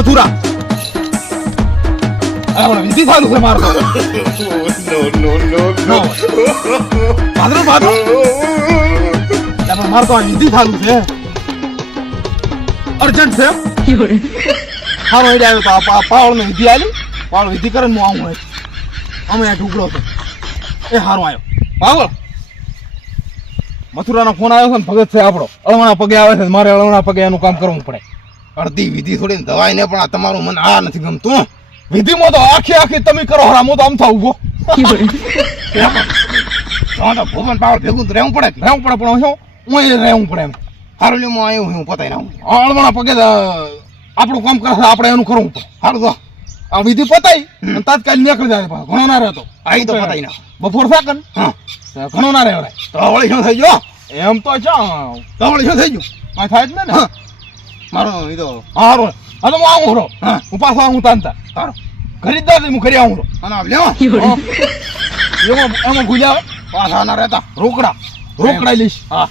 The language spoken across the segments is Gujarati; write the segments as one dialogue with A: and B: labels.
A: મથુરા. વિધિ થાતું છે મારે તો.
B: no, no, no,
A: No. ભાદરો ભાદરો એટલે પણ મારે તો આ વિધિ થાતું છે. અર્જન્ટ છે હારો આઈડિયા આવ્યો તો પાવળને વિધિ આલી. પાવળ વિધિ કરે ને હું આવું હોય અમે આ ઢુકડો તો એ હારો આવ્યો પાવળ મથુરાનો ફોન આવ્યો છે ને ભગત છે આપણો. અળવણા પગે આવે છે મારે અળવણા પગે એનું કામ કરવું પડે. અડધી વિધિ થોડી દવાઈ ને પણ આ તમારું મને આ નથી ગમતું વિધિમાં તો આખી આખી તમે કરો હરા હું તો આમ થાવ ઊભો. તો ભુવન પાવળ ભેગું તો રહેવું પડે રહેવું પડે પણ હું અહીં રહેવું પડે એમ. હારુલીમાં આવ્યું હું પતાઈ નાખું અળવણા પગે આપણું કામ કરશે આપણે એનું કરવું પડે. હારું તો આ વિધિ પતાઈ અને તાત્કાલિક નીકળી જાય પાછો. ઘણો ના રહેતો આવી તો પતાઈ ના બપોર થાકન હા. ઘણો ના રહેવાય તો વળી શું થઈ ગયો? એમ તો ચા. તો વળી શું થઈ ગયું? કાંઈ થાય જ ને મારો તો હારું. હા હું આવું હરો હા. હું પાછો આવું તાનતા હારો. ખરીદદાર હું ખરી આવું અને આપ લેવા. એમાં એમાં ગુલ્યા પાછા ના રહેતા. રોકડા. રોકડા લઈશ. હા.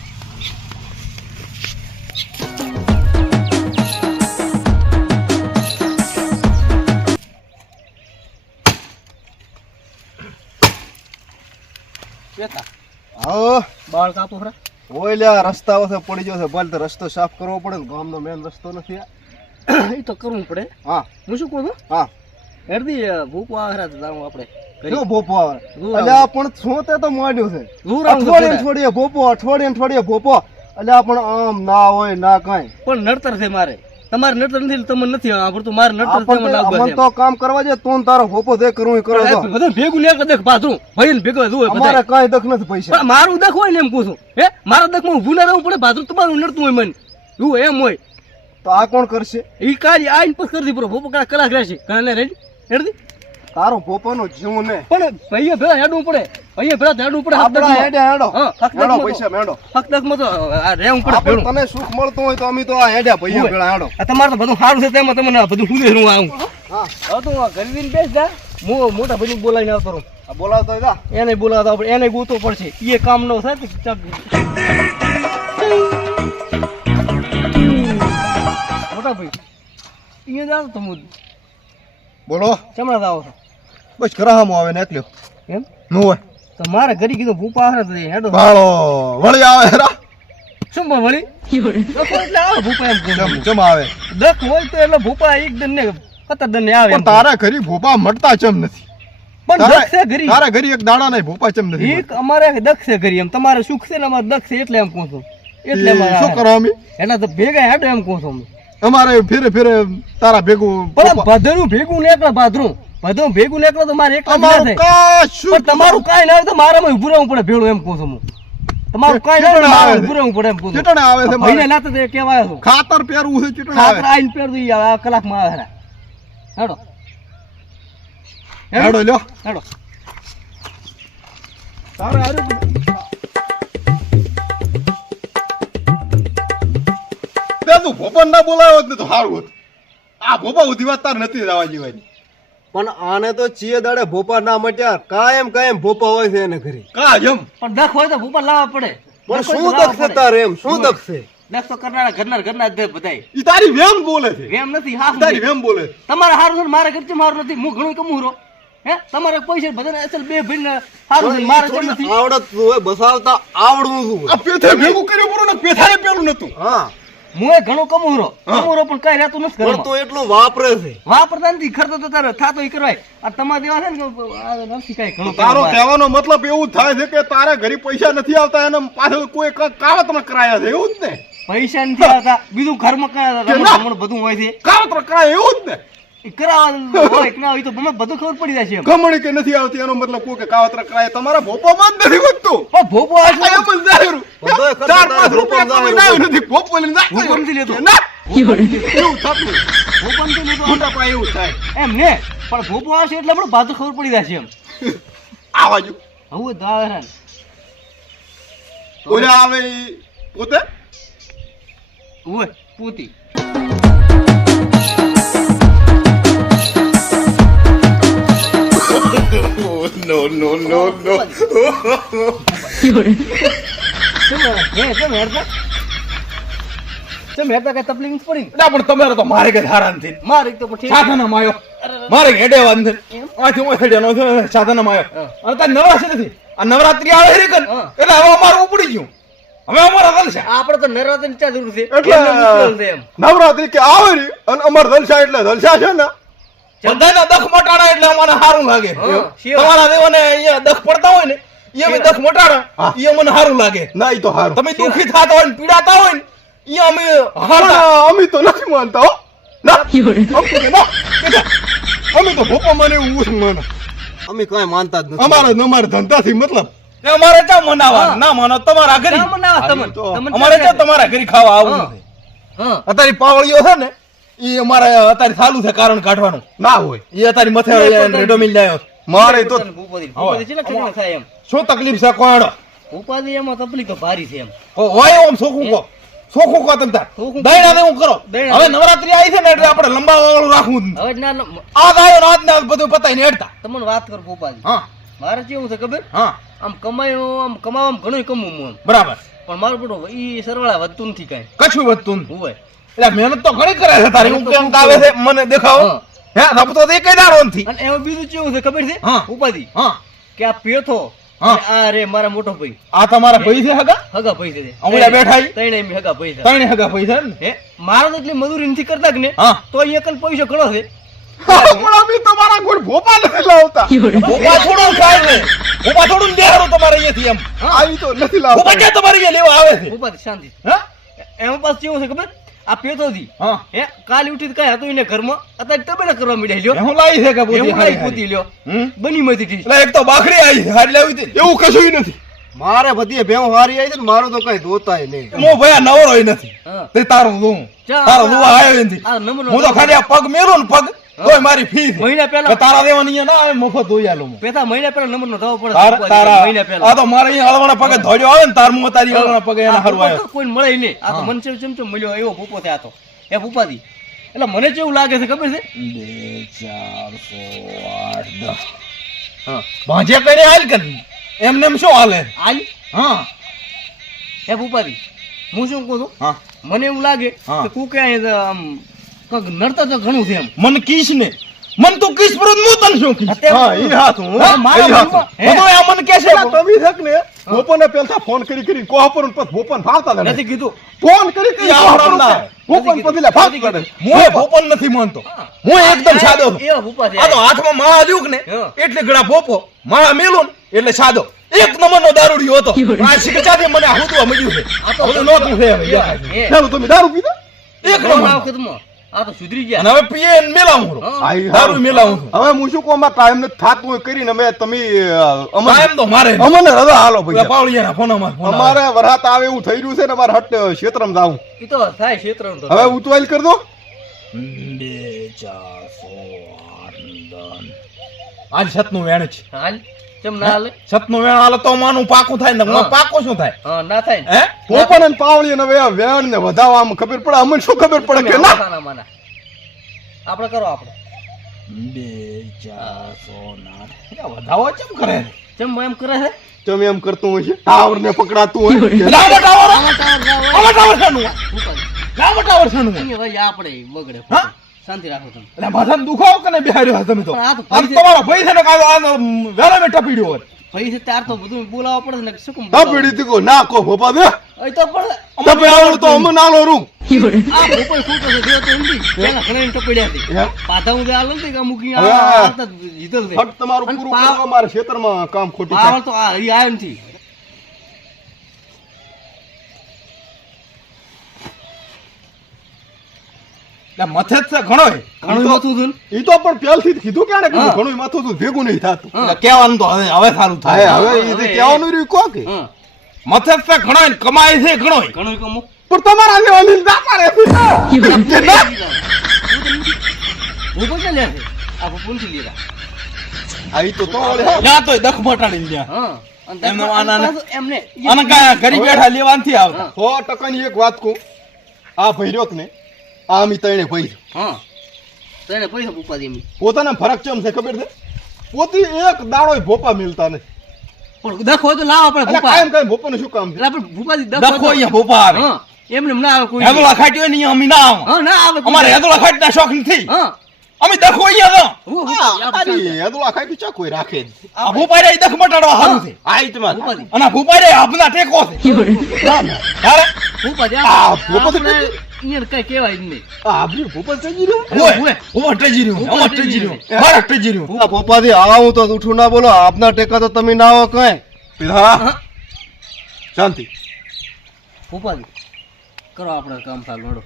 A: બાળ કાપો ખરા?
C: ઓય લ્યા રસ્તાઓ છે પડી ગયો છે ભલે રસ્તો સાફ કરવો પડે ને ગામનો મેન રસ્તો નથી આ.
D: એ તો કરવું પડે.
C: હા.
D: હું શું કહું છું?
C: હા.
D: હેરદી ભૂખ આખરા જાવું આપણે
C: કયો ભોપો આવે? અલ્યા પણ શું તે તો માંડ્યો છે? અઠવાડિયે અઠવાડિયે ભોપો અઠવાડિયે અઠવાડિયે ભોપો અલ્યા પણ આમ ના હોય ના કાંઈ.
D: પણ નડતર છે મારે. તમારે નડતર નથી તમને નથી આવડતું. મારે નડતર છે મને લાગુ
C: અમન તો કામ કરવા જે તું તારો ભોપો દે કરું કરો તો.
D: બધા ભેગું ને દેખ પાછું. ભાઈ ને ભેગો જોવે
C: અમારે કાઈ દખ નથી પૈસા.
D: મારું દખ હોય ને એમ કહું છું. હે? મારા દખમાં ઊભું ભૂલા રહું પડે પાછું તમારું નડતું હોય મને. એવું એમ હોય.
C: તો આ કોણ કરશે?
D: એ કાર્ય આઈને પસ કરી પૂરો ભોપો કલાક રહેશે. કલાક રેડી? હેરદી
C: તારો ભોપાનો જીવ ને.
D: પણ ભાઈએ ભેળા હેડવું પડે. ભાઈએ ભેળા હેડવું પડે. હક
C: હેડે હેડો.
D: હેડો
C: પૈસા મેડો
D: હક દખમાં તો આ રહેવું પડે ભેળું.
C: તને સુખ મળતું હોય તો અમે તો આ હેડ્યા
D: ભાઈએ
C: ભેળા હેડો.
D: આ તમારે તો બધું સારું છે તેમાં તમને બધું હું હું આવું.
C: હા.
D: હવે તો ઘરે બેસ જા. હું મોટા ભાઈ બોલાવીને આવતો રહું.
C: આ બોલાવતો હોય
D: એને બોલાવતા આપણે એને ગોતો પડશે. એ કામ નો થાય. મોટા ભાઈ અહીંયા જાવ તો હું.
C: બોલો.
D: ચમડા છો?
C: બસ ઘરાહામાં આવે ને એકલ્યો.
D: એમ?
C: નું હોય.
D: તો મારે ઘરે કીધું ભૂપા હરે તો હેડો.
C: ભાળો વળી આવે હેરા.
D: શું પણ વળી? એટલે આવે ભૂપા એમ
C: ચમ આવે.
D: દખ હોય તો એટલે ભૂપા એક દન ને સત્તર દન ને આવે એમ.
C: તારા ઘરે ભૂપા મળતા ચમ નથી.
D: પણ
C: તારા-
D: દખ છે ઘરી
C: એક દાડા નહીં ભૂપા ચમ નથી
D: એક અમારે દક્ષ છે ઘરી એમ. તમારે સુખ છે ને અમારે દક્ષ છે એટલે એમ કહું છું. એટલે
C: શું કરો અમે?
D: એના તો ભેગા હેડો એમ કહું છું અમે.
C: અમારે ફેરે ફેરે તારા ભેગું
D: પણ
C: ભોપા-
D: ભેગું નીકળે ભાદરું. ભદરું ભેગું નીકળે તો મારે એકલા ના થાય. પણ તમારું કાંઈ ના આવે તો મારામાં ઊભું રહેવું પડે ભેળું એમ કહું છું હું. તમારું કાંઈ ના આવે રહેવું પડે એમ કહું
C: ચીટણા આવે છે
D: ભાઈને. નાતે તે કહેવાય છું.
C: ખાતર પહેરવું છે ચીટણા
D: ખાતર આઈને પહેરવું ઈ આ કલાકમાં આવે હેડો.
C: હેડો લ્યો.
D: હેડો. તારે હારું
C: તે તું ભોપન ના બોલાવ્યો ને તો સારું હતું. આ ભોપા ઉધી વાત તાર નથી જવા જેવાની. પણ આને તો ચીએ દાડે ભોપા ના મટ્યા કાયમ કાયમ ભોપા હોય છે એને ઘરે.
D: કાયમ પણ દખ હોય તો ભોપા લાવવા પડે.
C: પણ શું દખ છે
D: પડે.
C: એમ? શું દખ છે
D: દખ તો કરનારા ઘરના ઘરના દે બધાય.
C: ઈ તારી વેમ બોલે છે.
D: વેમ નથી હાફ
C: તારી વેમ બોલે
D: તમારે હારું છે મારે ઘરથી મારું નથી હું ઘણું કમું રહો હે? તમારે પૈસા બધાને અસલ બે ભાઈ ને હારું છે મારે કેમ નથી.
C: આવડત હોય બસાવતા આવડવું શું આ પેથે ભેગું કર્યું પૂરું ને પેથારે પેલું નતું. હા.
D: હું ઘણો કમુરો. કમું રહો કમું રહો પણ કઈ રહેતું નથી ઘરમાં.
C: તો એટલું વાપરે છે.
D: વાપરતા નથી ખર્ચો તો તારે થાતો ઈ કરવાય આ તમારે દેવા છે ને નથી કઈ ઘણો
C: તારો કહેવાનો મતલબ એવું થાય છે કે તારા ઘરે પૈસા નથી આવતા એને પાછળ કોઈ કાવતમાં કરાયા છે એવું જ ને?
D: પૈસા નથી આવતા બીજું ઘરમાં
C: કરાયા
D: હતા બધું હોય છે.
C: કાવતમાં કરાય એવું જ ને?
D: હોય તો બધું ખબર પડી જાય છે
C: કે નથી આવતી એનો મતલબ કોઈ કે કાવતરા કરાય તમારા ભોપામાં જ નથી વધતું.
D: પણ ભોપો આ શું?
C: આ એમ જ જાહેરું. ચાર પાંચ રૂપિયા તમે લાવ્યો નથી ભોપો લઈને નાખો.
D: લેતો.
C: એવું થતું?
D: ભોપો લેતો.
C: મોટા પાયે એવું થાય.
D: એમ ને? પણ ભોપો આવશે એટલે આપણે બાજુ ખબર પડી જાય છે એમ.
C: આ બાજુ.
D: હવે
C: ઓલા આવે પોતે?
D: ઓય પૂતી.
B: No, no, no, no.
D: તમે હે કેમ હેરતા કઈ તકલીફ નથી પડી ના
A: પણ તમારે તો મારે કઈ ધારા નથી
D: મારે તો પછી
A: સાધનમાં માયો મારે હેડે વાંધો આથી હું હેડે નો સાધનમાં માયો અને તાર નવરાશ નથી. આ નવરાત્રી આવે છે કન. એટલે હવે અમારું ઉપડી ગયું. હવે અમારા છે
D: આપણે તો નવરાત્રી ચા જરૂર છે.
C: એટલે
D: છે
C: નવરાત્રી કે આવે રી અને અમાર જલસા એટલે જલસા છે ને.
A: બધાના દખ મટાડા એટલે અમારે સારું લાગે. તમારા દેવાને અહીંયા દખ પડતા હોય ને એ અમે દખ મટાડા એ મને સારું લાગે.
C: ના એ તો સારું
A: તમે દુખી થતા હોય ને પીડાતા હોય ને એ અમે હારા
C: અમે તો નથી માનતા હો. ના. અમે તો ભોપા મને એવું ઓછું માને. અમે કઈ માનતા જ નથી. અમારે અમારે ધંધાથી મતલબ.
A: અમારે ચા મનાવા. ના માનો તમારા ઘરે.
D: ના મનાવા તમને.
A: અમારે
D: ક્યાં
A: ચા તમારા ઘરે ખાવા આવું નથી. અત્યારે પાવળીઓ છે ને એ અમારે અત્યારે ચાલુ છે કારણ કાઢવાનું.
C: ના હોય.
A: એ અત્યારે મથે રેડો મિલ જાય.
C: મારે તો
A: શું તકલીફ છે કોણ?
D: ઉપાધિ એમાં તકલીફ તો ભારી છે એમ.
A: હોય ઓમ સોખું કો. સોખું કો તમ તાર.
D: સોખું
A: દઈડા દે હું કરો. હવે નવરાત્રી આવી છે ને એટલે આપણે લંબાવા વાળું રાખવું.
D: હવે ના ના-
A: આ ગાયો ને આજ ને બધું પતાઈને હેડતા.
D: તમને વાત કર ભૂપાદી.
A: હા.
D: મારે કેવું છે ખબર?
A: હા.
D: આમ કમાયું આમ કમાવામાં ઘણું કમવું હું
A: બરાબર.
D: પણ મારું બધું ઈ સરવાળા વધતું નથી કાંઈ.
A: કશું વધતું.
D: હોય.
A: એટલે મહેનત તો ઘણી કરે છે તારી. હું કેમ આવે છે? મને દેખાવો.
D: હે.
A: રમતો તો એકેય દાડો નથી.
D: અને એમાં બીજું કેવું છે ખબર છે? ઉપાધિ.
A: હા.
D: કે આ પેથો. આ રે મારા મોટો ભાઈ.
A: આ તમારા ભાઈ છે હગા?
D: હગા ભાઈ છે
A: અમળા બેઠા?
D: ત્રણે એમ હગા ભાઈ છે.
A: ત્રણે હગા ભાઈ છે ને?
D: હે મારો તો એટલી મજૂરી નથી કરતા કે ને
A: હા.
D: તો અહીંયા કન પૈસો ઘણો છે.
C: પણ અમે તમારા ગોળ ભોપા નથી લાવતા.
A: ઊભા થોડું ખાય છે. ઊભા થોડું દેહાડું તમારે અહીંયાથી એમ.
C: આવી તો નથી લાવતા.
A: ભોપા ક્યાં તમારે અહીંયા લેવા આવે છે?
D: ભોપા શાંતિ.
A: હા?
D: એમાં પાછું કેવું છે ખબર? આ પેતો થી
A: હા.
D: કાલ ઉઠી કઈ હતું એને ઘરમાં? અત્યારે તબેલા કરવા મળ્યા લ્યો.
A: હું લાવી છે કે
D: પૂતી
A: હારી
D: પૂતી લ્યો. બની મતી
A: એટલે એક તો બાખરી આવી હારી લેવી હતી.
C: એવું કશું નથી. મારે બધી ભેવ હારી આવી છે ને મારો તો કઈ ધોતાય નહીં.
A: હું ભયા નવરોય નથી. તે તારું દઉં તારો લુવા આવ્યો નથી. હું તો ખાલી આ પગ મેરો ને પગ તોય મારી ફી
D: મહિના પહેલા
A: તારા દેવાની ના આવે મફત ધોઈ આલો
D: પેતા મહિના પહેલા નંબર નો થવો પડે
A: તારા
D: મહિના
A: આ તો મારે અહીં હળવાના પગે ધોડ્યો આવે ને તાર મો તારી હળવાના પગે એના
D: આ
A: હારું
D: ભૂપા
A: આવ્યો
D: તો કોઈને મળે નહીં. આ તો મનસે ચેમ મળ્યો એવો ભૂપો છે તો. એ ભૂપાદી એટલે મને કેવું લાગે છે ખબર છે?
A: બે ચારસો આઠ દસ.
D: હા.
A: ભાંજે કરીને હાલ કર એમને એમ શું હાલે?
D: હાલ?
A: હા.
D: એ ભૂપાદી હું શું કહું છું? મને એવું લાગે કે તું કે આમ નડતર તો ઘણું છે એમ.
A: મન કીશ ને. મન તું કીશ પર હું તને શું કીશ
C: હા ઈ હાથ હું
D: મારા?
A: બધું આ મન કે છે
C: તમે થક ને ભોપાને પેલતા ફોન કરી કરી કોહ પર પછી બોપન ફાવતા હતા
D: નથી કીધું.
C: ફોન કરી કરી કોહ પર
A: બોપન
C: પદલે પછી કરે.
A: હું એ નથી માનતો. હું. એકદમ સાદો આ તો હાથમાં માળા લ્યુક ને? એટલે ગળા ભોપો. માળા મેલું ને એટલે સાદો. એક નંબરનો દારૂડિયો હતો. આ શિકચાથી મને આ હુંદવા મળ્યું છે.
D: આ તો
A: નોતું છે
C: ચાલો તમે દારૂ પીધા?
A: એક નંબર.
D: આ તો સુધરી
A: અને હવે પીએ મેલાવું.
D: હા.
C: હારું.
A: મેલાવું છું
C: હવે હું શું કહું અમારે ટાઈમ ને થાતું હોય કરીને અમે તમે
A: ટાઈમ તો મારે
C: અમને હવે હાલો ભાઈ
A: પાવળિયાના ફોન આવે.
C: અમારે વરાત આવે એવું થઈ રહ્યું છે ને અમારે હટ ક્ષેત્રમાં જાવું.
D: એ તો થાય ક્ષેત્રનું તો.
C: હવે ઉતવાઈલ કરી દો.
A: બે ચારસો આઠ દસ. આજ છતનું વેણ છે.
D: હાલ. ચમ ના હાલે.
A: છતનું વેણ હાલે તો માનું પાકું થાય ને
D: હા.
A: પાકું શું થાય?
D: હા ના થાય
A: હે?
C: પોપન અને પાવળી અને વેણ ને વધાવવામાં ખબર પડે. અમને શું ખબર પડે કે ના?
D: માના. આપણે કરો આપણે.
A: બે ચારસો ના વધાવો કેમ કરે?
D: એમ કરે છે
C: તમે એમ કરતું હોય છે. ટાવર. ને પકડાતું હોય.
A: ટાવર.
D: ટાવર.
A: ટાવર?
D: આપણે બગડે.
A: હા?
D: શાંતિ રાખો તમે.
A: એટલે માથાને દુખાવો કે ને બિહાર્યો તમે તો?
D: આ તો
A: આમ તમારો ભાઈ છે ને કાંઈ આ વેલા મેં ટપીડ્યો હોત
D: ભાઈ છે ત્યાર તો બધું બોલાવવા પડે ને શું કમ
C: તા પીડી તીકો ના કો ભોપા દે
D: અહીં તો પણ
C: તમે આવડું તો અમને નાલો રૂમ.
D: આ તો અમે પેલા ઘણા ટપડ્યા હતી પાછા હું આલો ને કે
C: આ- તમારું પૂરું કરવા મારે ખેતરમાં કામ ખોટું
D: તો આ આયો નથી.
A: મથે જ છે ઘણો
D: ઘણું
C: તો-
D: નતું થયું
C: તો પણ પહેલથી જ કીધું ક્યારે ઘણું માથું તો ભેગું નહીં થતું.
A: એટલે કહેવાનું તો હવે હવે સારું થાય.
C: હવે ઈ કહેવાનું રહ્યું કો. કે
A: મથે છે ઘણો કમાય છે ઘણો ય.
D: ઘણું
C: પણ તમારા લેવાની દાતા રહેતી
D: હું. તો ક્યાં લે છે આ ભૂપુનથી લીધા
C: આ તો તો વળે.
A: ત્યાં દખ
D: હા.
A: એમને આના- ઘરી બેઠા લેવાનથી આવતા.
C: સો ટકાની એક વાત કહું. આ ભૈરોક ને આ અમી તણે ભૈર
D: હા. તને પૈસા ઉપાધિ એમની
C: પોતાના ફરક ચમ છે ખબર છે? પોતી એક દાડો ભોપા મિલતા નહીં.
D: પણ દખો તો લાવ આપણે ભૂપા.
C: કાયમ કાયમ ભોપાનું શું કામ છે?
D: આપણે ભૂપાજી દખો
A: દખો
D: હોય
A: અહીંયા ભોપા આવે.
D: હા. એમને ના આવે કોઈ.
A: હેદુલા ખાટી હોય ને અમે ના આવે.
D: હા ના આવે
A: અમારે હેદુલા ખાટના શોખ નથી.
D: હા.
A: અમે દખો અહીંયા તો.
C: હેદુલા ખાઈ ચા કોઈ રાખે
A: આ ભૂપા રે દખ મટાડવા હારું છે.
C: આ ઈ તમારે.
A: અને આ રે આપના ટેકો છે. તારે
D: ભૂપાજી
C: આ ભૂપા
D: અહીંયા કઈ કહેવાય જ નહીં.
C: આ આપણી ભોપા ચજી રહ્યો?
A: ઓય
D: ઓય.
A: ઓય રહ્યો. રહ્યું
D: ભોપા
A: રહ્યો
D: ટજી
A: ટજી
D: રહ્યો.
A: મારા
C: આ ભોપાથી આવું તો ઉઠું ના બોલો. આપના ટેકા તો તમે ના હો કઈ. પીધા? શાંતિ.
D: ભૂપાજી કરો આપણે કામ ચાલુ હળો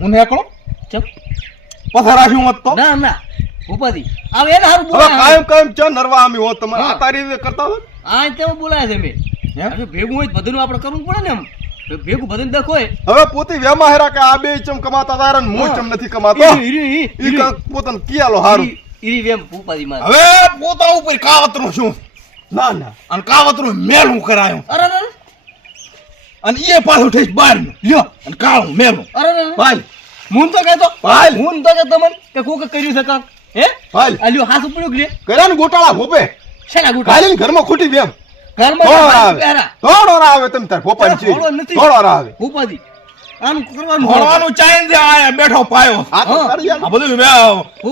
A: હું નેકળો?
D: ચપ.
A: પથા રાખ્યું મત તો?
D: ના ના. ભૂપાજી આવે એને હારું બોલાય.
C: કાયમ કાયમ ચા નરવા આમી હો તમારે. આ તારી કરતા હો
D: આ તેમ બોલાય છે મેં. ભેગું હોય બધું આપણે કરવું પડે ને એમ. ભેગું બધું દખ હોય.
C: હવે પોતે વેમાં હેરા કે આ બે ચમ કમાતા તારા ને હું ચમ નથી કમાતો. ઈ પોતાને કિયાલો હારું.
D: ઈરી વેમ ભૂપાજી માં
A: હવે પોતા ઉપર કાવતરું છું.
C: ના ના.
A: અને કાવતરું મેલું કરાયું.
D: અરે
A: અને એ પાછું ઠેસ બહાર લ્યો. અને કાળું મેલું.
D: અરે
C: ભાઈ.
D: હું તો કહેતો
C: ભાઈ.
D: હું તો કહેતો મને કે કોક કર્યું છે કામ. હે?
C: ભાઈ.
D: આલ્યો હાથ પડ્યો કે
C: કર્યા ને ગોટાળા ભોપે
D: શેના
C: ગોટાળા? ઘરમાં ખોટી વેમ.
D: ઘરમાં
C: ધોળો આવે
D: પહેરા.
C: ધોળો આવે તમે તાર ભોપાની
D: અરે, ધોળો
C: ચીજ
D: નથી.
C: ધોળો આવે
D: ભૂપાજી આનું કરવાનું
A: ભણવાનું ચાઈન છે બેઠો પાયો.
C: આ તો
D: હા.
C: તારી યાર.
A: આ બધું મેં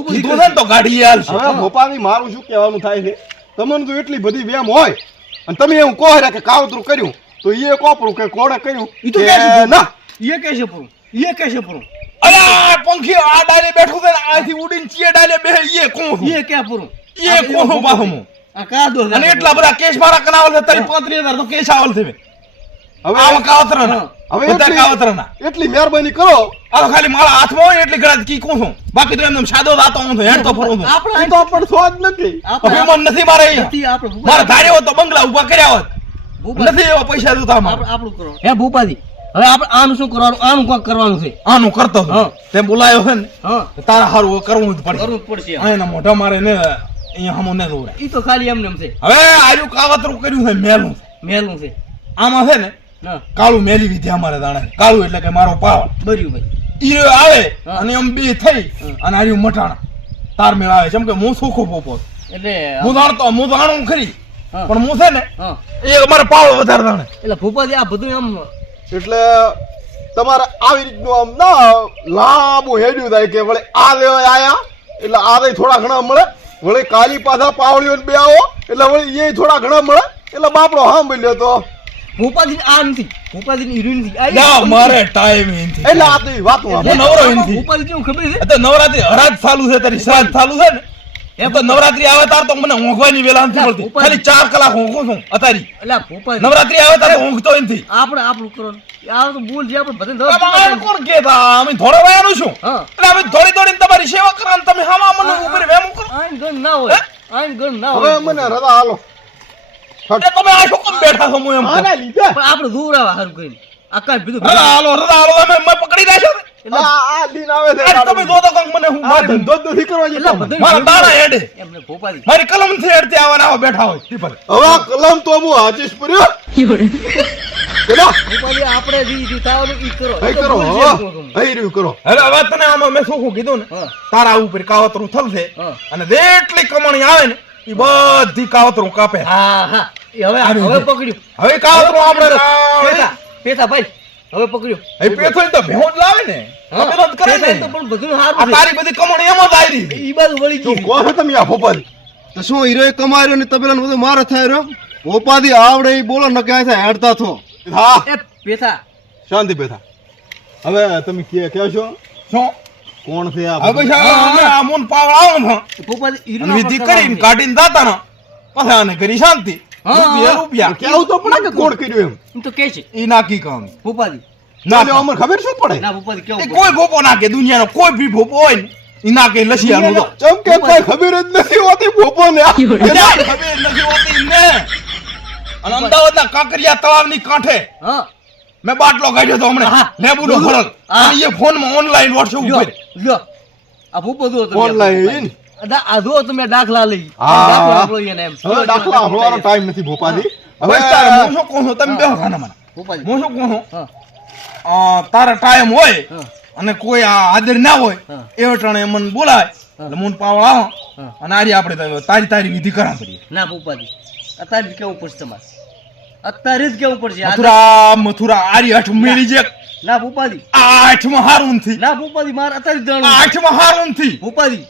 A: કીધું ને તો ગાડી હાલ
C: હવે ભોપાની મારું શું કહેવાનું થાય છે? તમને જો એટલી બધી વેમ હોય. અને તમે એવું કહો કે કાવતરું કર્યું તો એ કોપરું કે કોડે કર્યું?
D: ઈ તો
C: કે
D: કહે છે.
C: ના
D: એ કહેશે છે એ પૂરું
A: અરે આ પંખી આ ડાલે બેઠું છે આથી ઉડીને ચીએ ડાલે બે એ કોણ
D: એ ક્યાં પૂરું
A: એ કોણ
D: દો
A: અને એટલા બધા કેસ મારા કનાવલ છે તારી હજાર તો કેસ આવલ છે
C: હવે
A: આવા કાવતર
C: હવે
A: બધા
C: એટલી- એટલી મહેરબાની કરો.
A: આ ખાલી મારા હાથમાં હોય એટલી ગળા કી છું? બાકી તો એમને સાદો દાતો હું હેડ તો ફરું છું.
D: આપણે
C: તો પણ સ્વાદ નથી.
D: આપણે
A: અભિમાન નથી મારે અહીંયા.
D: નથી આપણે
A: મારે ધાર્યો તો બંગલા ઊભા કર્યા હોત નથી એવા પૈસા જોતા
D: આપણું કરો. હે ભૂપાજી હવે આપણે આનું શું કરવાનું? આનું કોક કરવાનું છે?
A: આનું કરતો. તે બોલાયો છે ને તારા હારું કરવું જ પડે
D: કરવું જ પડશે.
A: એના મોઢા મારે ને અહીંયા હમો મેલું રહે.
D: ઈ તો ખાલી એમને એમ છે.
A: હવે આર્યું કાવતરું કર્યું છે મેલું
D: મેલું છે.
A: આમાં છે ને કાળું મેલી વિધે અમારે દાણે. કાળું એટલે કે મારો પાવર
D: બર્યું ભાઈ.
A: ઈ આવે અને એમ બે થઈ અને આર્યું મટાણા. તાર મેળ આવે છે. એમ કે હું સુખો પોપો
D: એટલે
A: હું જાણતો હું જાણું ખરી. પણ હું છે ને એ અમારે પાવર વધારે દાણે.
D: એટલે ભૂપાજી આ બધું એમ
C: એટલે તમારે આવી રીતનું આમ ના લાંબુ હેડ્યું થાય કે વળે આ લેવા આયા? એટલે આ થોડા ઘણા મળે? વળી કાલી પાછા પાવળીઓ બે આવો એટલે વળી એ થોડા ઘણા મળે. એટલે બાપડો સાંભળ્યો તો.
D: ભૂપાજી આ નથી. ભૂપાજી ની હીરોઈન નથી
A: ના મારે ટાઈમ નથી.
C: એટલે આ તો વાત
A: હું નવરો નથી.
D: ભૂપાજી કેવું ખબર છે?
A: તો નવરાત્રી હરાજ ચાલુ છે તારી શ્રાદ્ધ ચાલુ છે ને? એ તો નવરાત્રી આવે તાર તો મને ઊંઘવાની વેલા નથી મળતી. ખાલી ચાર કલાક ઊંઘું છું અતારી.
D: એટલે આ
A: નવરાત્રી આવે તાર તો ઊંઘતો નથી
D: આપણે આપણું કરો. આ તો ભૂલ છે આપણે
A: બાર કોણ કહેતા અમે થોડા વાયાનું છું.
D: હા.
A: એટલે અમે થોડી દોડીને તમારી સેવા કરવા ને તમે હા મને ઉપર વેમું કરો.
D: આઈન ગણ ના હોય. આઈન ગણ ના
C: હવે
D: હોય.
C: મને રદા હાલો.
A: તમે આ શું કેમ બેઠા છો હું એમ
D: પણ આપણે દૂર આવા હારું કરીને આ કાંઈ બીજું
A: રજા હાલો રજા હાલો અમે પકડી રહ્યા ને?
D: એટલે
C: આ આ દિન આવે છે
A: તમે જોતો કંઈક મને હું
C: આ ધંધો જ નથી કરવા
D: એટલે બધું
A: મારા દાડા હેડે.
D: એમને ભોપાજી
A: મારી કલમથી હેડતે આવવાના આવા બેઠા હોય. ટીપર
C: હવે કલમ તો હું હાચીશ પડ્યો. ચલો
D: ભોપાજી આપણે જે જે થવાનું ઈ કરો.
C: હઈ કરો
D: બોલ છે
C: હો
D: એમ કહું છું.
C: હઈ રહ્યું કરો.
A: હવે હવે તને આમાં મેં શું શું કીધું ને? તારા ઉપર કાવતરું થલશે. અને જેટલી કમાણી આવે ને એ બધી કાવતરું કાપે.
D: હા હા. હવે હવે. પકડ્યું.
A: હવે કાવતરું આપણે
D: પેથા પેતા ભાઈ. હવે પકડ્યો.
A: એ પેથો તો ભેહો લાવે ને.
D: હવે
A: આ કરે ને.
D: તો પણ બધું
A: આ તારી બધી કમાણી એમાં જ આવી
D: ઈ બાજુ વળી
C: તું
D: ગઈ.
C: કહો છો તમે આ ફોપર તો શું હીરો કમાયો ને તબેલા બધું મારો થાય રહ્યો? ઓપાદી આવડે ઈ બોલો ન ક્યાં થાય હેડતા થો. હા.
D: એ પેથા.
C: શાંતિ પેથા. હવે તમે કે કહો છો
A: શું?
C: કોણ છે આ
A: હવે? આ મોન પાવળ આવો ને.
D: ભોપાજી હીરો
A: વિધિ કરીને કાઢીને દાતા ને પછી આને કરી શાંતિ. રૂપિયા. રૂપિયા.
C: કેવું તો પડે કે કોણ કર્યું એમ?
D: એમ. તો કે છે.
A: ઈ નાખી કામ.
D: ભોપાજી
A: ના
C: એટલે અમને ખબર શું પડે?
D: ના ભોપાજી કેવું
A: કોઈ ભોપો નાખે દુનિયાનો કોઈ બી ભોપો હોય ને ઈ નાખે લસિયાનું તો
C: ચમ કે કોઈ ખબર જ નથી હોતી ભોપો ને
A: ખબર નથી હોતી ને. અને અમદાવાદના કાંકરિયા તળાવની કાંઠે
D: હા.
A: મેં બાટલો કાઢ્યો તો હમણાં
D: હા.
A: લેબુનો ફરલ
D: હા.
A: અને એ ફોનમાં ઓનલાઈન વોટ્સએપ
D: લ્યો
A: ઉપર
D: લ્યો. આ ભૂપો જો તમે. આ આ જો તમે દાખલા લઈ. દાખલા આપણો એને
C: દાખલા ટાઈમ નથી ભોપાજી
A: હવે હું શું કહું છું તમે બેહો ખાના મને.
D: ભોપાજી
A: હું શું કહું છું તારે ટાઈમ હોય અને કોઈ આદર ના હોય
D: હા.
A: એ ટાણે મને બોલાય. એટલે મને પાવળ આવો. અને આરી આપણે તારી તારી વિધિ કરા કરીએ.
D: ના ભોપાજી અત્યારે જ કેવું પડશે તમારે? અત્યારે જ કેવું પડશે? આ-
A: મથુરા મથુરા આરી આઠ મેળી જે
D: ના ભૂપાજી
A: આઠમાં હારું નથી.
D: ના ભોપાજી મારે અત્યારે જ જાણવું
A: આઠમાં હારું નથી.
D: ભૂપાજી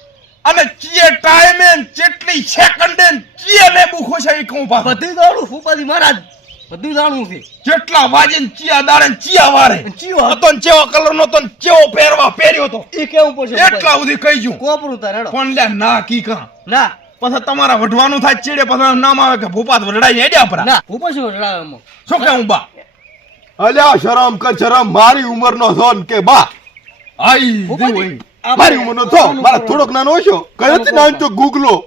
A: અને ચીએ ટાઈમે ચેટલી સેકન્ડે ને ચીએ લેબુ ખોશાઈ કહું પા
D: બધું જાણું ભૂપાજી મહારાજ. બધું જાણું છે.
A: જેટલા વાજે ને ચિયા દાડે ને ચિયા વારે.
D: ચિયો
A: હતો ને ચેવો કલર નો તો ને ચેવો પહેરવા પહેર્યો તો
D: એ કેવું પડશે
A: એટલા સુધી કહી જુ
D: કોપરું તારે હેડો.
A: પણ લ્યા ના કી કા?
D: ના.
A: પછી તમારા વઢવાનું થાય ચીડે પછી નામ આવે કે ભૂપાત વઢડાઈ હેડ્યા પરા.
D: ના ભૂપાજી વઢડાવે એમાં.
A: શું કે હું બા
C: અલ્યા શરમ કર શરમ. મારી ઉંમરનો નો ને કે બા?
A: આઈ
D: ભૂપાજી,
C: મારી ઉંમરનો છો? મારા થોડોક નાનો હશો કયો છે? નાનો તો ગૂગલો.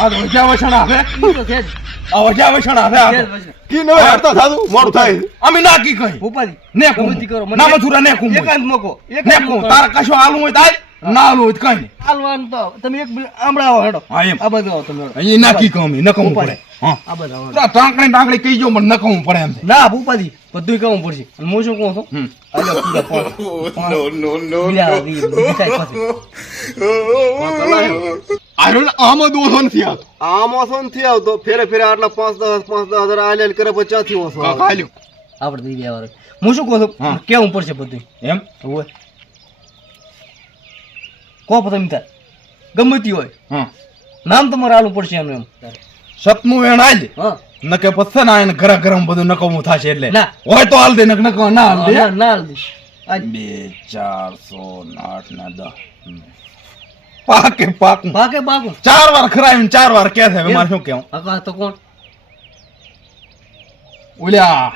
A: આ તો વસણ આવે?
D: ઈ તો છે જ.
A: આ વજા વસણ આવે આ
D: છે જ
A: તો.
D: વચને.
C: કી નવે હડતા થાતું મોડું થાય.
A: અમે ના કી કઈ
D: ભૂપાજી
A: ને
D: ગમે તે કરો મને
A: ના મથુરા ને કું
D: એકાંત મૂકો.
A: ને
D: એકાંત.
A: તારા કશો હાલું હોય તાય ના હાલું કઈ નહીં.
D: હાલવાનું તો તમે એક મિનિટ આવો હેડો.
A: હા એમ.
D: આ બધું આવો તમે હેડો.
A: એ કમી ન પડે. હા.
D: આ બધું આવો
A: ટાંકણી ટાંકણી કહી જો મને ન કહું પડે એમ
D: ના ભૂપાજી બધું કેવું પડશે. અને હું શું કહું છું. આલો પૂરા
C: આમાં દોષો નથી આવતો. આમાં શું નથી આવતો. ફેરે ફેરે આટલા પાંચ દસ પાંચ દસ હજાર આલ્યા કરે પછી ક્યાંથી ઓછો આવે?
A: ખાલ્યું
D: આપણે દઈ દેવાનું હું શું કહું છું? કેવું પડશે બધું
A: એમ?
D: હોય. કહો તમે તાર. ગમે તે હોય.
A: હા.
D: નામ તમારે આલું પડશે એનું એમ.
A: સપનું વેણ જ
D: હા.
A: નકે પછી ના એને ગરમ ગરમ બધું નકમું થશે એટલે.
D: ના.
A: હોય તો હાલ દે નક નક ના હાલ દે.
D: ના હાલ દે
A: બે ચારસો આઠ ના દસ. પાકે પાકું.
D: પાકે પાકું.
A: ચાર વાર ખરાયું ચાર વાર કે છે મારે શું કેવું
D: હકા તો કોણ?
A: ઓલ્યા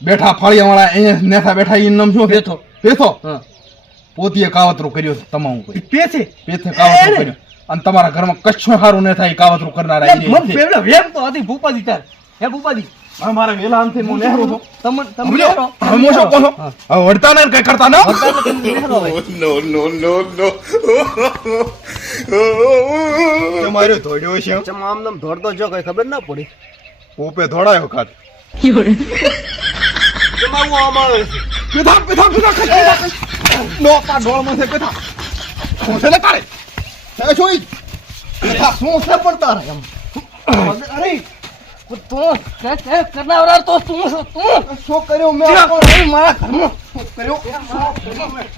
A: બેઠા ફળિયા વાળા અહીંયા નેથા બેઠા ઈ નામ શું
D: બેઠો.
A: બેઠો?
D: હા.
A: પોતીએ કાવતરું કર્યો તમામ કોઈ
D: પેથે?
A: પેથે કાવતરો કર્યો. અને તમારા ઘરમાં કશું સારું ન થાય કાવતરો કરનારા
D: મન
A: છે.
D: વેમ તો હતી ભૂપાજી તાર. હે ભૂપાજી
A: વેલા અંતે હું નેહરું છું.
D: તમને તમે
A: છું? ને કઈ કરતા ના.
C: તમારે ધોડ્યો છે.
D: ચમ આમ નામ દોડતો જો કઈ ખબર ના પડી.
C: પોપે ધોડાયો ખાત
A: તે એમ
D: અરે તું કે કે કરનાવરા તો તું તું?
A: શું કર્યું મેં
D: મારા ઘરમાં
A: શું કર્યું.
D: મારા ઘરમાં.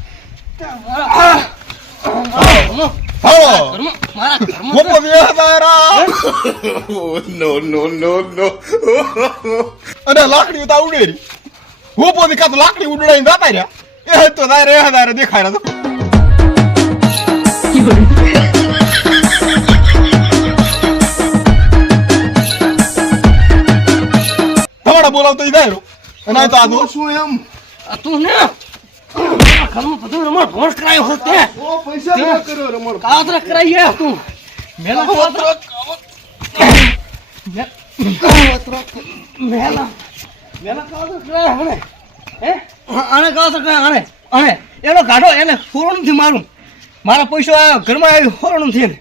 C: અને લાકડી ઉતા ઉડેરી. પોપો ની તો લાકડી ઉડાડીને જતા રહ્યા. એ તો તારે વેહદારે દેખાય તો. તમારા બોલાવતો ઈ દાયરો અને આ તો આ તો
A: શું એમ?
D: આ તું ને? બધું રમણ ભોંસ કરાયો હોત તે
C: ઓ પૈસા
D: ના
C: કર્યો રમણ?
D: કાવતરા કરાઈ ગયા તું. મેલા કાવતરા મે- મેલા મેલા કાવતરા કરાયા હણે હે? આને કાવતરા કરાયા આને આને. એનો ગાઢો એને ફોરણું થી મારું. મારા પૈસા ઘરમાં આવી ફોરણું થી એને.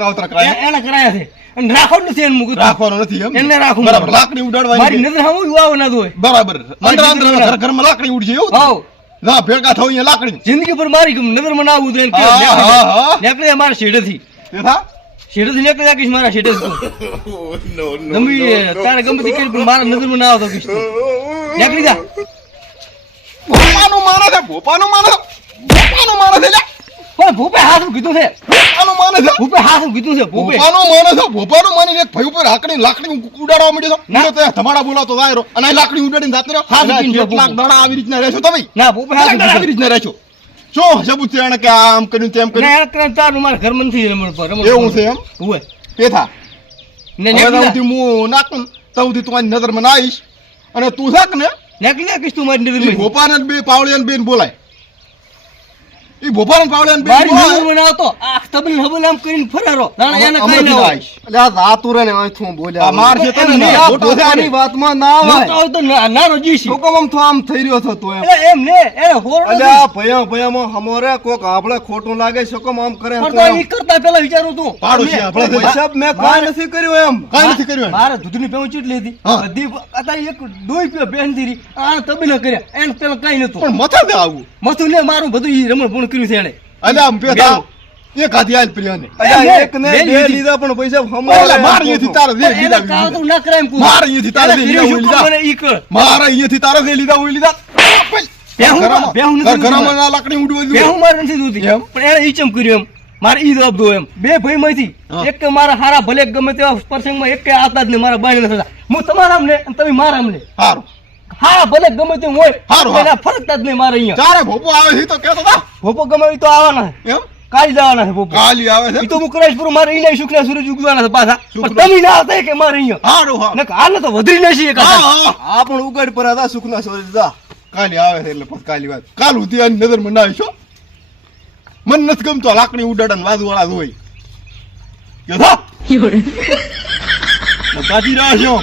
C: કાવતરા કરાય.
D: એને કરાયા છે. અને રાખવાનું નથી એને મૂકું
C: રાખવાનું નથી એમ
D: એને રાખવું
C: બરાબર લાકડી
D: મારી
C: ઉડાડવાની
D: નજર હામું આવું ના દોય
C: બરાબર. અંદર અંદર ઘર ઘરમાં લાકડી ઉડશે એવું
D: હાવ.
C: ના ભેગા થાવ અહીંયા લાકડી.
D: જિંદગી પર મારી ગમ નજરમાં ના આવું તો એને
C: હા, હા, હા.
D: નીકળે મારા શેઠેથી
C: તેથા
D: શેઠેથી નીકળી જાય કીશ મારા
B: no, no,
D: ગમે તારે ગમે તે કરી પણ મારા નજરમાં ના આવતો કીશ તું
B: no.
D: નીકળી જા.
C: ભોપાનું માને છે ભોપાનો માને ભોપાનો ભોપાનું છે
D: પણ ભૂપે હાથું કીધું છે?
C: ભોપાનો માને છે.
D: ભૂપે હાથું કીધું છે ભૂપે?
C: ભોપાનો માને છે ભોપાનો માની એક ભાઈ ઉપર હાકડી લાકડી ઉડાડવા માંડ્યો ના. તો ધમાડા બોલાવતો જાય રહ્યો અને લાકડી ઉડાડીને જાતે રહ્યો.
D: હા,
C: કેટલાક દાડા આવી રીતના રહેશો તમે?
D: ના ભૂપે હાથું
C: આવી રીતના રહેશો? શું સબૂત છે એને કે આમ કર્યું તેમ કર્યું.
D: ના ત્રણ ચાર મારા ઘર નથી રમણ પર
C: એવું છે એમ?
D: હોય
C: પેથા
D: ને.
C: ત્યાંથી હું નાખું તો તું આની નજરમાં ના આવીશ અને તું થાક ને?
D: નીકળી જા કીશ તું મારી નજરમાં
C: ભોપાને બે પાવળિયાને બેન બોલાય. ઈ ભોપાનો પાવડે ને
D: મારી
C: બેન
D: નજર મને આવતો. આ તબલ હબલ આમ કરીને ફરારો. નાણા એને કઈ ન હોય.
E: એટલે આ રાતુરે ને આ થું બોલ્યા
C: આ માર છે તને ને,
E: પોતાની વાતમાં ના
D: હું તો તો ના- નાનો જીસી
E: શું આમ થો આમ થઈ રહ્યો એમ.
D: એટલે એમ ને એ હોરડો
E: એટલે આ ભયા ભયામાં હમોરે કોક આપણે ખોટું લાગે કામ આમ કરે
D: પણ
E: તો
D: તો ઈ કરતા પેલા વિચારું તું.
C: પાડો છે.
E: આપણે સાહેબ મે કાઈ નથી કર્યું એમ.
C: કાઈ નથી કર્યું.
D: મારે દૂધની પેવું ચીટ
C: લીધી.
D: બધી અત્યારે એક ડોઈ પીવા બેન દીરી. આ તબલ કર્યા. એને પેલા કઈ નતું
C: પણ મથા દે આવું.
D: મથું ને મારું બધું ઈ રમણ કર્યું છે એને
C: અલે આમ પેલા એક હાથી આલ પ્રિયાને
D: એમ
E: એક ને
D: બે લીધા
E: પણ પૈસા
C: ઓલા
E: હમોરે
C: માર અહીંયાથી તારે દે લીધા
D: એને તો ના કરે એમ કુ
C: માર અહીંયાથી તારે દે લીધા.
D: મને ઈ કર.
C: મારે અહીંયાથી તારે દે લીધા ઓય લીધા.
D: મારે નથી દૂધી પણ એને ઈ ચમ એમ? મારે ઈ જવાબ દો એમ. બે ભાઈ માંથી. એક કે મારા હારા ભલે ગમે તેવા પ્રસંગમાં એક આવતા જ નહીં મારા બાઈ નથી હું તમારા ને તમે મારા ને.
C: સારું
D: હા ભલે ગમે તે હોય
C: હારું,
D: એના ફરકતા જ નહીં મારે અહીંયા.
C: ચારે ભોપો આવે છે તો કેતો તા.
D: ભોપો ગમે તો આવવાના
C: એમ?
D: કાલ જવાના છે ભોપો.
C: કાલી આવે છે?
D: તો હું મારે ઈને શુક્લા સૂરજ ઉગવાના છે પાછા. તમે ના આવતા કે મારે અહીંયા.
C: હારું હા.
D: ને હાલ તો વધરી નશી એક
C: હા
E: આ પણ ઉગાડ પર હતા સુખના સુરજ દા
C: કાલી આવે છે એટલે પછી કાલી વાત. કાલ સુધી આની નજર મને આવી છો મને નથી ગમતો આ લાકડી ઉડાડન વાદવાળા હોય. કે થા કાઢી રહ્યા છો